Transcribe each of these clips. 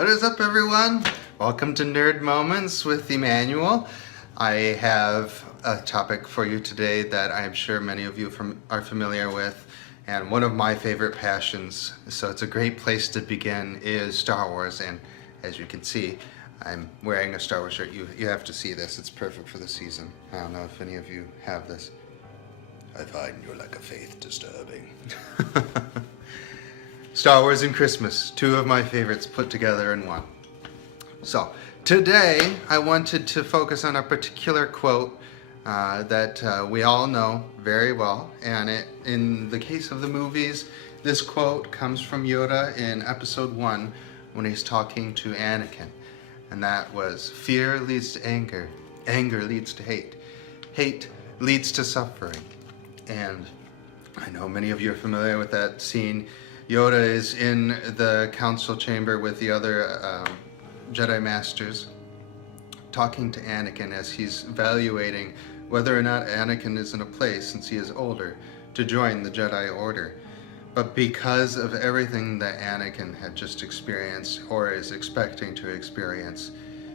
What is up, everyone? Welcome to Nerd Moments with Emmanuel. I have a topic for you today that I'm sure many of you are familiar with, and one of my favorite passions. So it's a great place to begin is Star Wars, and as you can see, I'm wearing a Star Wars shirt. You have to see this. It's perfect for the season. I don't know if any of you have this. I find your lack of faith disturbing. Star Wars and Christmas, two of my favorites put together in one. So, today I wanted to focus on a particular quote that we all know very well. And in the case of the movies, this quote comes from Yoda in episode 1 when he's talking to Anakin. And that was, fear leads to anger, anger leads to hate, hate leads to suffering. And I know many of you are familiar with that scene. Yoda is in the council chamber with the other Jedi Masters, talking to Anakin as he's evaluating whether or not Anakin is in a place, since he is older, to join the Jedi Order. But because of everything that Anakin had just experienced, or is expecting to experience,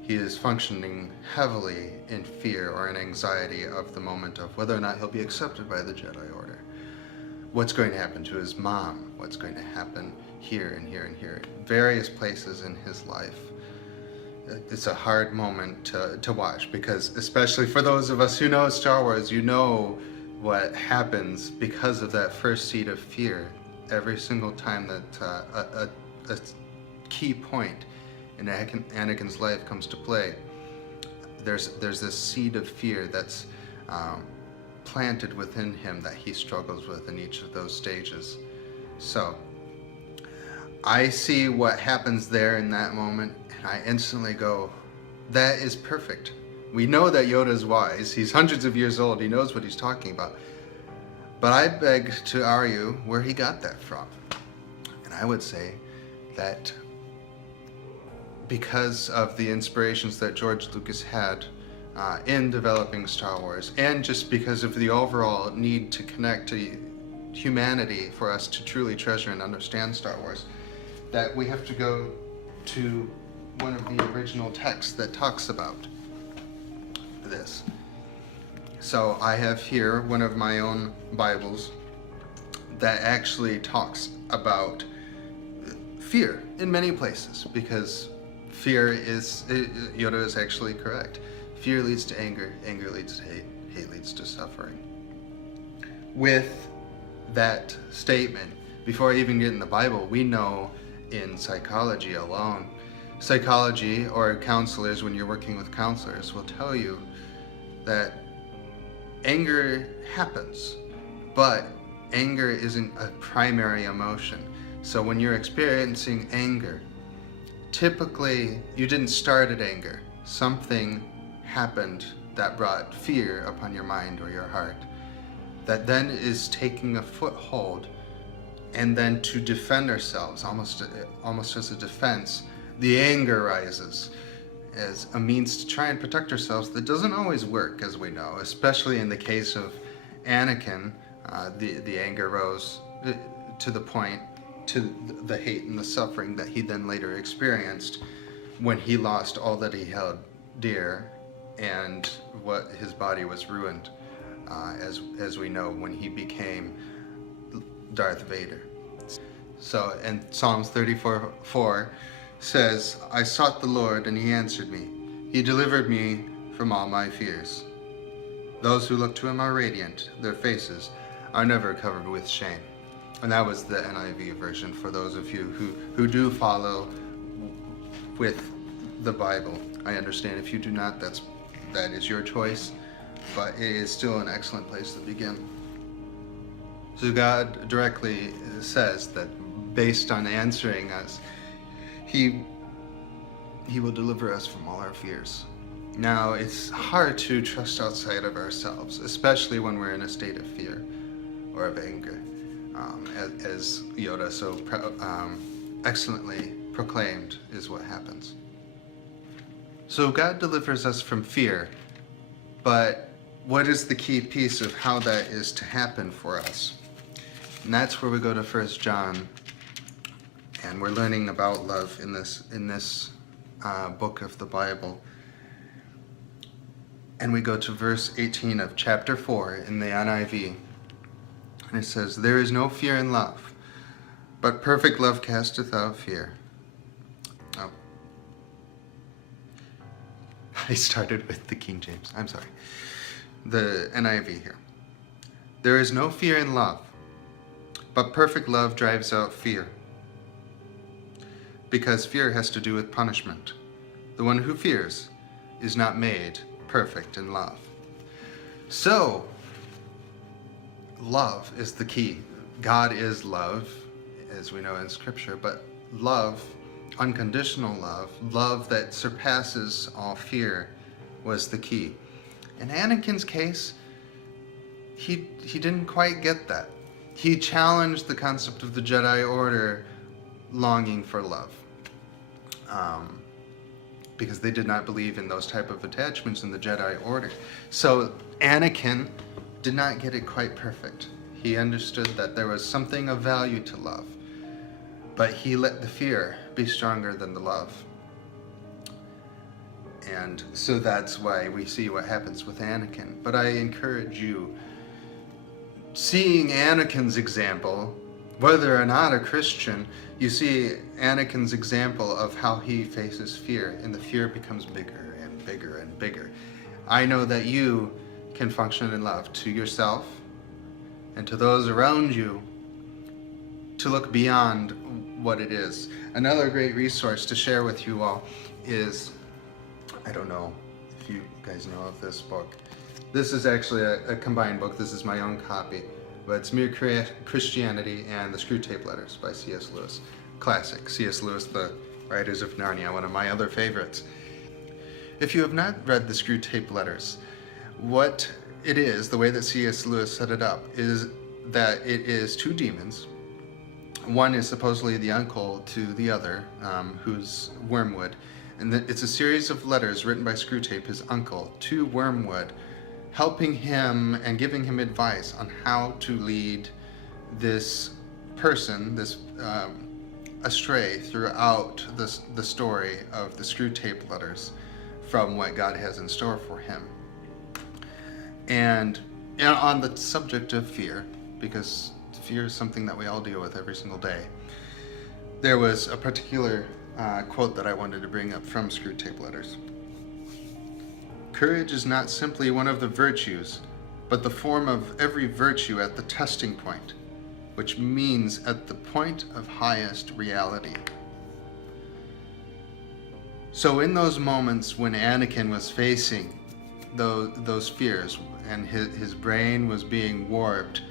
he is functioning heavily in fear or in anxiety of the moment of whether or not he'll be accepted by the Jedi Order. What's going to happen to his mom? What's going to happen here and here and here? Various places in his life. It's a hard moment to watch, because especially for those of us who know Star Wars, you know what happens because of that first seed of fear. Every single time that a key point in Anakin's life comes to play, there's this seed of fear that's planted within him that he struggles with in each of those stages. So I see what happens there in that moment, and I instantly go, that is perfect. We know that Yoda is wise. He's hundreds of years old. He knows what he's talking about. But I beg to argue where he got that from. And I would say that because of the inspirations that George Lucas had in developing Star Wars, and just because of the overall need to connect to humanity for us to truly treasure and understand Star Wars, that we have to go to one of the original texts that talks about this. So I have here one of my own Bibles that actually talks about fear in many places, because fear is, Yoda is actually correct. Fear leads to anger, anger leads to hate, hate leads to suffering. With that statement, before I even get in the Bible, we know in psychology alone, psychology or counselors, when you're working with counselors, will tell you that anger happens, but anger isn't a primary emotion. So when you're experiencing anger, typically you didn't start at anger. Something happened that brought fear upon your mind or your heart, that then is taking a foothold, and then to defend ourselves, almost as a defense, the anger rises as a means to try and protect ourselves. That doesn't always work, as we know, especially in the case of Anakin. The anger rose to the point, to the hate and the suffering that he then later experienced when he lost all that he held dear, and what his body was ruined, as we know, when he became Darth Vader. So, and Psalms 34:4 says, I sought the Lord and he answered me. He delivered me from all my fears. Those who look to him are radiant. Their faces are never covered with shame. And that was the NIV version for those of you who do follow with the Bible. I understand if you do not, that is your choice, but it is still an excellent place to begin. So God directly says that based on answering us, He will deliver us from all our fears. Now, it's hard to trust outside of ourselves, especially when we're in a state of fear or of anger, as Yoda so excellently proclaimed is what happens. So God delivers us from fear, but what is the key piece of how that is to happen for us? And that's where we go to 1 John And we're learning about love in this book of the Bible. And we go to verse 18 of chapter 4 in the NIV. And it says, "There is no fear in love, but perfect love casteth out fear." Oh. I started with the King James. I'm sorry. The NIV here. "There is no fear in love, but perfect love drives out fear. Because fear has to do with punishment. The one who fears is not made perfect in love." So, love is the key. God is love, as we know in Scripture, but love, unconditional love, love that surpasses all fear, was the key. In Anakin's case, he didn't quite get that. He challenged the concept of the Jedi Order longing for love, because they did not believe in those type of attachments in the Jedi Order. So Anakin did not get it quite perfect. He understood that there was something of value to love, but he let the fear be stronger than the love. And so that's why we see what happens with Anakin. But I encourage you, seeing Anakin's example, whether or not a Christian, you see Anakin's example of how he faces fear, and the fear becomes bigger and bigger and bigger. I know that you can function in love to yourself and to those around you, to look beyond what it is. Another great resource to share with you all is, I don't know if you guys know of this book. This is actually a combined book. This is my own copy. But it's Mere Christianity and the Screwtape Letters by C.S. Lewis. Classic. C.S. Lewis, the Writers of Narnia, one of my other favorites. If you have not read the Screwtape Letters, what it is, the way that C.S. Lewis set it up, is that it is two demons. One is supposedly the uncle to the other, who's Wormwood. And it's a series of letters written by Screwtape, his uncle, to Wormwood, helping him and giving him advice on how to lead this person, astray throughout the story of the Screwtape Letters from what God has in store for him. And on the subject of fear, because fear is something that we all deal with every single day, there was a particular quote that I wanted to bring up from Screwtape Letters. "Courage is not simply one of the virtues, but the form of every virtue at the testing point, which means at the point of highest reality." So in those moments when Anakin was facing those fears, and his brain was being warped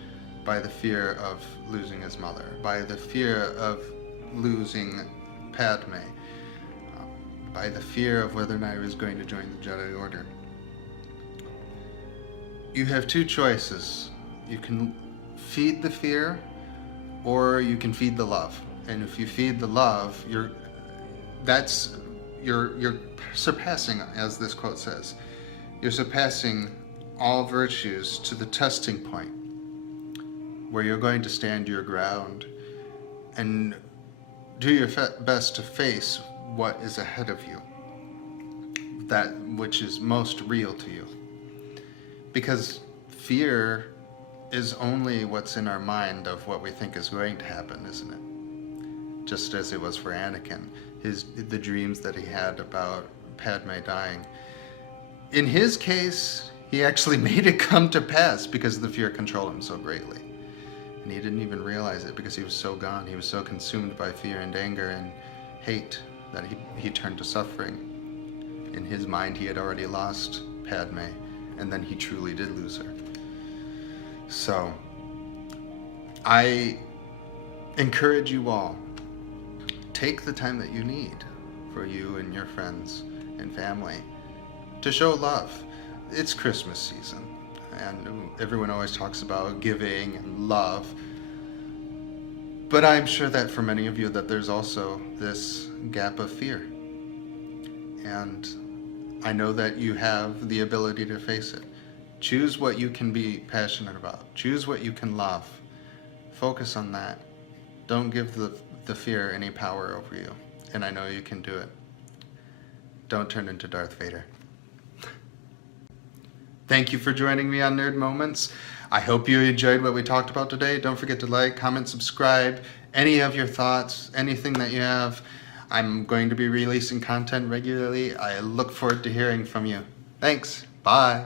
by the fear of losing his mother, by the fear of losing Padme, by the fear of whether or not he was going to join the Jedi Order, you have two choices. You can feed the fear, or you can feed the love. And if you feed the love, you're surpassing, as this quote says, you're surpassing all virtues to the testing point, where you're going to stand your ground and do your best to face what is ahead of you, that which is most real to you. Because fear is only what's in our mind of what we think is going to happen, isn't it? Just as it was for Anakin, the dreams that he had about Padme dying. In his case, he actually made it come to pass because the fear controlled him so greatly. And he didn't even realize it because he was so gone. He was so consumed by fear and anger and hate that he turned to suffering. In his mind, he had already lost Padme, and then he truly did lose her. So, I encourage you all, take the time that you need for you and your friends and family to show love. It's Christmas season, and everyone always talks about giving and love. But I'm sure that for many of you that there's also this gap of fear. And I know that you have the ability to face it. Choose what you can be passionate about. Choose what you can love. Focus on that. Don't give the the fear any power over you. And I know you can do it. Don't turn into Darth Vader. Thank you for joining me on Nerd Moments. I hope you enjoyed what we talked about today. Don't forget to like, comment, subscribe. Any of your thoughts, anything that you have. I'm going to be releasing content regularly. I look forward to hearing from you. Thanks. Bye.